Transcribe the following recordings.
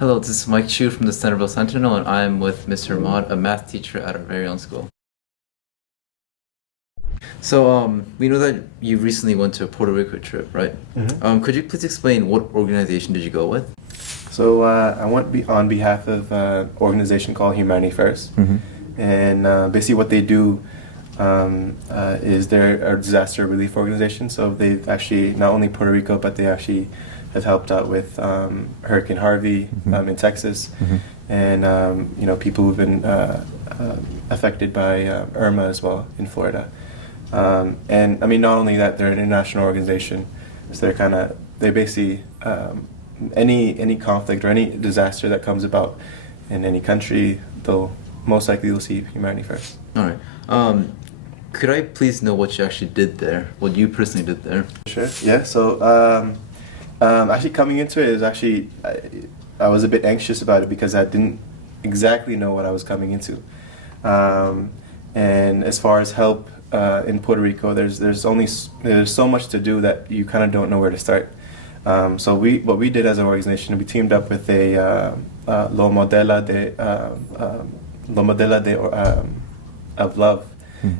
Hello, this is Mike Chu from the Centreville Sentinel, and I'm with Mr. Ahmad, a math teacher at our very own school. We know that you recently went to a Puerto Rico trip, right? Could you please explain what organization did you go with? So I went on behalf of an organization called Humanity First, and basically what they do is they're a disaster relief organization. So they've actually not only Puerto Rico, but they actually have helped out with Hurricane Harvey in Texas, and people who've been affected by Irma as well in Florida. And I mean, not only that, they're an international organization, so they basically any conflict or any disaster that comes about in any country, they'll most likely see Humanity First. All right. Could I please know what you actually did there? What you personally did there? Sure. Yeah. So actually, coming into it is actually I was a bit anxious about it because I didn't exactly know what I was coming into. And as far as help in Puerto Rico, there's so much to do that you kind of don't know where to start. So what we did as an organization, we teamed up with a Lo Modela of Love,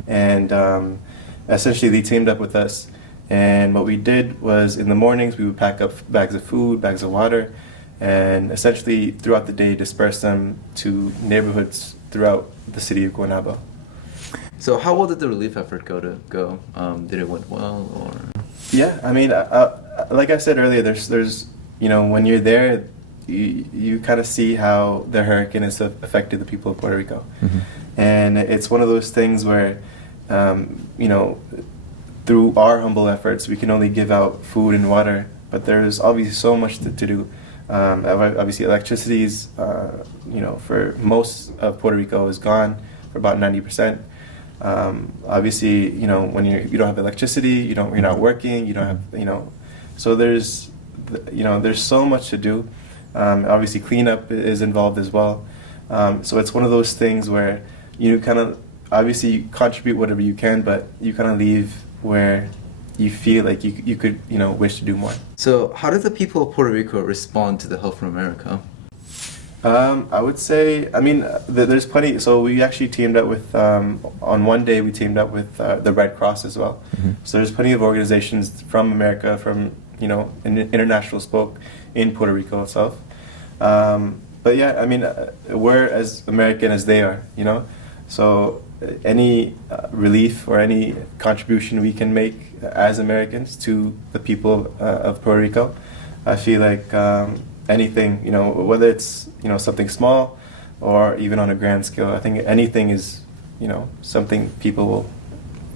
and essentially they teamed up with us. And what we did was in the mornings we would pack up bags of food, bags of water, and essentially throughout the day disperse them to neighborhoods throughout the city of Guaynabo. So how well did the relief effort go? Did it went well, or? Yeah, I mean, like I said earlier, there's when you're there, you kind of see how the hurricane has affected the people of Puerto Rico, and it's one of those things where, through our humble efforts, we can only give out food and water, but there's obviously so much to do. Obviously, electricity's, for most of Puerto Rico is gone for about 90%. Obviously, when you don't have electricity, you're not working, you don't have, so there's so much to do. Obviously, cleanup is involved as well. So it's one of those things where you kind of, obviously, you contribute whatever you can, but you kind of leave where you feel like you could, wish to do more. So how did the people of Puerto Rico respond to the help from America? I would say, I mean, there's plenty. So we actually teamed up with, on one day we teamed up with the Red Cross as well. So there's plenty of organizations from America, from, an international spoke in Puerto Rico itself. But yeah, I mean, we're as American as they are, So any relief or any contribution we can make as Americans to the people of Puerto Rico, I feel like anything, whether it's, something small or even on a grand scale, I think anything is, something people will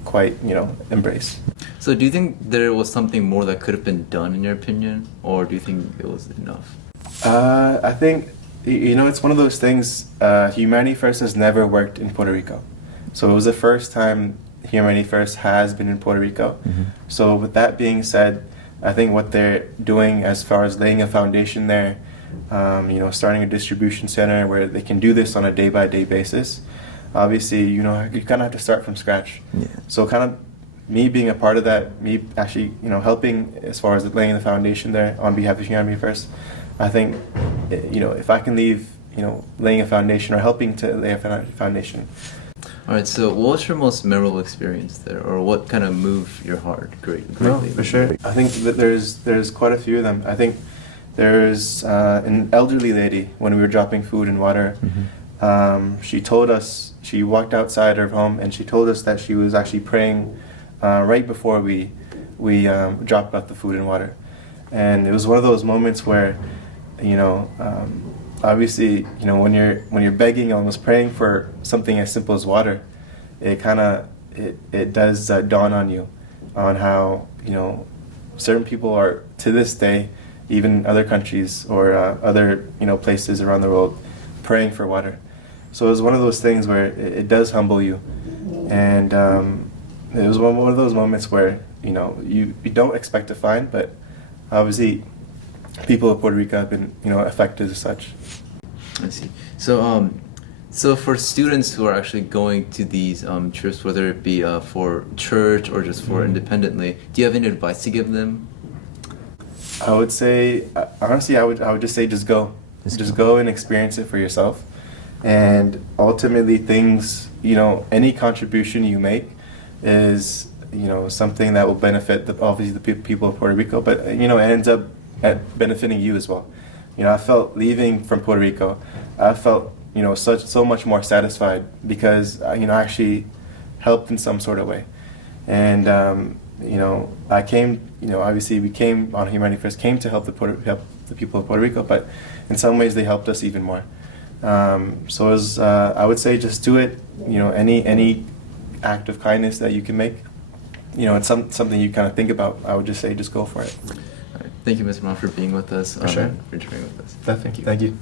quite, embrace. So do you think there was something more that could have been done in your opinion, or do you think it was enough? I think, it's one of those things, Humanity First has never worked in Puerto Rico. So it was the first time Humanity First has been in Puerto Rico. So with that being said, I think what they're doing as far as laying a foundation there, starting a distribution center where they can do this on a day-by-day basis, obviously, you kind of have to start from scratch. Yeah. So kind of me being a part of that, me actually, helping as far as laying the foundation there on behalf of Humanity First, I think, if I can leave, laying a foundation or helping to lay a foundation. All right, so what was your most memorable experience there, or what kind of moved your heart greatly? No, for sure. I think that there's quite a few of them. I think there's an elderly lady when we were dropping food and water. She told us, she walked outside her home and she told us that she was actually praying right before we dropped out the food and water. And it was one of those moments where, obviously, when you're begging, almost praying for something as simple as water, it kind of it does dawn on you on how certain people are to this day, even other countries or other places around the world, praying for water. So it was one of those things where it does humble you, and it was one of those moments where you don't expect to find, but obviously people of Puerto Rico have been affected as such. I see. So for students who are actually going to these trips, whether it be for church or just for independently, do you have any advice to give them? I would say, honestly, I would just say just go. That's Just cool. go and experience it for yourself. And ultimately, things, any contribution you make is, something that will benefit obviously the people of Puerto Rico, but, it ends up benefiting you as well. I felt leaving from Puerto Rico, I felt, so much more satisfied because, I actually helped in some sort of way. And, I came, obviously we came on Humanity First, came to help the people of Puerto Rico, but in some ways they helped us even more. So as I would say, just do it. Any act of kindness that you can make, it's something you kind of think about. I would just say, just go for it. All right. Thank you, Mr. Mom, for being with us. For sure. And for joining with us. Thank you.